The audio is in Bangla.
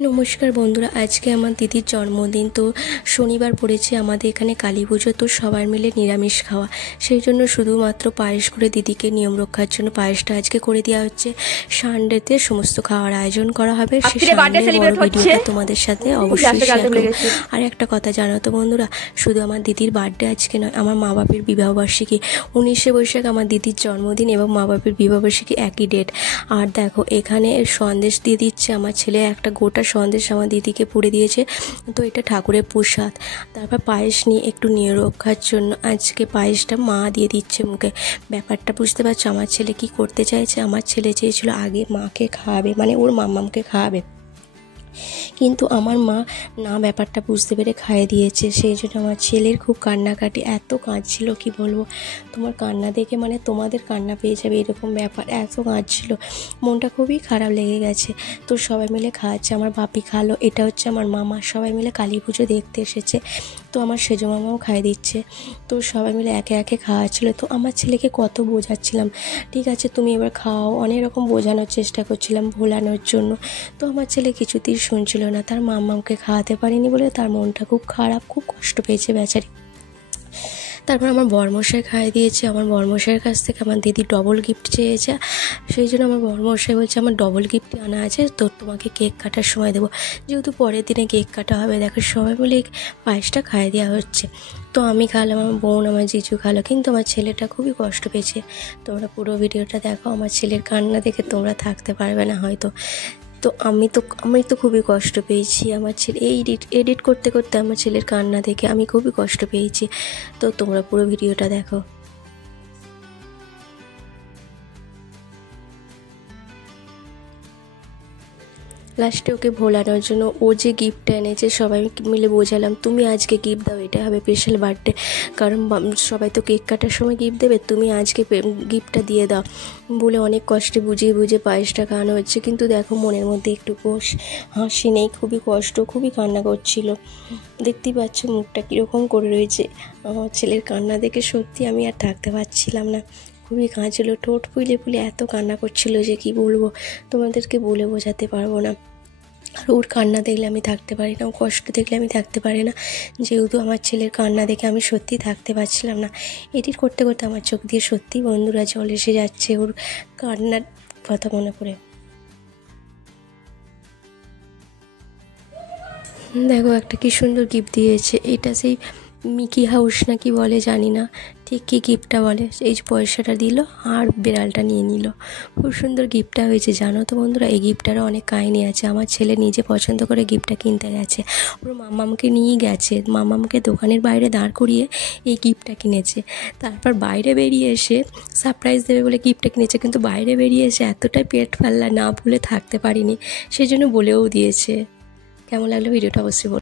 নমস্কার বন্ধুরা, আজকে আমার দিদির জন্মদিন। তো শনিবার পড়েছে আমাদের এখানে কালী পুজো। তো সবার মিলে নিরামিষ খাওয়া, সেই জন্য শুধুমাত্র পায়েস করে দিদিকে নিয়ম রক্ষার জন্য পায়েসটা আজকে করে দেওয়া হচ্ছে। সানডেতে সমস্ত খাওয়ার আয়োজন করা হবে। সেই সানডের বড় ভিডিওটা তোমাদের সাথে অবশ্যই শেয়ার করব। আর একটা কথা জানো তো বন্ধুরা, শুধু আমার দিদির বার্থডে আজকে নয়, আমার মা বাপের বিবাহবার্ষিকী 19শে বৈশাখ আমার দিদির জন্মদিন এবং মা বাপের বিবাহবার্ষিকী একই ডেট। আর দেখো এখানে সন্দেশ দিয়ে দিচ্ছে আমার ছেলে, একটা গোটা সন্দেশ আমার দিদিকে পুড়ে দিয়েছে। তো এটা ঠাকুরের প্রসাদ। তারপর পায়েস নিয়ে একটু নিয়ে রক্ষার জন্য আজকে পায়েসটা মা দিয়ে দিচ্ছে মুখে। ব্যাপারটা বুঝতে পারছো আমার ছেলে কি করতে চাইছে? আমার ছেলে চেয়েছিল আগে মাকে খাওয়াবে, মানে ওর মাম্মামকে খাওয়াবে, কিন্তু আমার মা না ব্যাপারটা বুঝতে পেরে খাইয়ে দিয়েছে। সেই জন্য আমার ছেলের খুব কান্নাকাটি, এত কাঁদছিল কি বলবো। তোমার কান্না দেখে মানে তোমাদের কান্না পেয়ে যাবে এরকম ব্যাপার, এত কাঁদছিল, মনটা খুবই খারাপ লেগে গেছে। তো সবাই মিলে খাওয়াচ্ছে, আমার বাপি খালো, এটা হচ্ছে আমার মামা, সবাই মিলে কালী পুজো দেখতে এসেছে। তো আমার সেজো মামাও খাইয়ে দিচ্ছে। তো সবাই মিলে একে একে খাওয়াচ্ছিল। তো আমার ছেলেকে কত বোঝাচ্ছিলাম, ঠিক আছে তুমি এবার খাও, অনেক রকম বোঝানোর চেষ্টা করছিলাম ভোলানোর জন্য। তো আমার ছেলে কিছুতেই শুনছিল না। তার মাম্মামকে খাওয়াতে পারিনি বলে তার মনটা খুব খারাপ, খুব কষ্ট পেয়েছে বেচারি। তারপর আমার বরমশাই খাইয়ে দিয়েছে। আমার বরমশাইয়ের কাছ থেকে আমার দিদি ডবল গিফট চেয়েছে, সেই জন্য আমার বরমশাই বলছে আমার ডবল গিফট আনা আছে, তো তোমাকে কেক কাটার সময় দেবো, যেহেতু পরের দিনে কেক কাটা হবে। দেখো সবাই মিলে পায়েসটা খাইয়ে দেওয়া হচ্ছে। তো আমি খালাম, আমার বোন, আমার জিজু খালো, কিন্তু আমার ছেলেটা খুবই কষ্ট পেয়েছে। তোমরা পুরো ভিডিওটা দেখো, আমার ছেলের কান্না দেখে তোমরা থাকতে পারবে না হয়তো। তো আমি তো খুবই কষ্ট পেয়েছি। আমার ছেলে এডিট করতে করতে আমার ছেলের কান্না দেখে আমি খুবই কষ্ট পেয়েছি। তো তোমরা পুরো ভিডিওটা দেখো। লাস্টে ওকে ভোলানোর জন্য ও যে গিফটটা এনেছে সবাই মিলে বোঝালাম, তুমি আজকে গিফট দাও, এটা হবে স্পেশাল বার্থডে, কারণ সবাই তো কেক কাটার সময় গিফট দেবে, তুমি আজকে গিফটটা দিয়ে দাও বলে অনেক কষ্টে বুঝিয়ে বুঝিয়ে পায়েসটা খাওয়ানো হচ্ছে। কিন্তু দেখো মনের মধ্যে একটু হাসি নেই, খুবই কষ্ট, খুবই কান্না করছিল। দেখতেই পাচ্ছ মুখটা কীরকম করে রয়েছে। আমার ছেলের কান্না দেখে সত্যি আমি আর থাকতে পারছিলাম না, খুবই কাঁদছিল, ঠোঁট ফুলে ফুলে এত কান্না করছিল যে কি বলবো, তোমাদেরকে বলে বোঝাতে পারবো না। আর ওর কান্না দেখলে আমি থাকতে পারি না, ও কষ্ট দেখলে আমি থাকতে পারি না, যেহেতু আমার ছেলের কান্না দেখে আমি সত্যি থাকতে পারছিলাম না। এডিট করতে করতে আমার চোখ দিয়ে সত্যি বন্ধুরা জল এসে যাচ্ছে ওর কান্নার কথা মনে করে। দেখো একটা কি সুন্দর গিফট দিয়েছে, এটা সেই মিকি হাউস না কি বলে জানি না ঠিক কী গিফটটা বলে। এই যে পয়সাটা দিল আর বিড়ালটা নিয়ে নিল, খুব সুন্দর গিফটটা হয়েছে। জানো তো বন্ধুরা, এই গিফটটারও অনেক কাহিনী আছে। আমার ছেলে নিজে পছন্দ করে গিফটটা কিনতে গেছে, ওর মামামকে নিয়েই গেছে, মামামকে দোকানের বাইরে দাঁড় করিয়ে এই গিফটটা কিনেছে। তারপর বাইরে বেরিয়ে এসে সারপ্রাইজ দেবে বলে গিফটটা কিনেছে, কিন্তু বাইরে বেরিয়ে এসে এতটাই পেট ফাল্লা, না বলে থাকতে পারিনি, সেই জন্য বলেও দিয়েছে। কেমন লাগলো ভিডিওটা অবশ্যই বলো।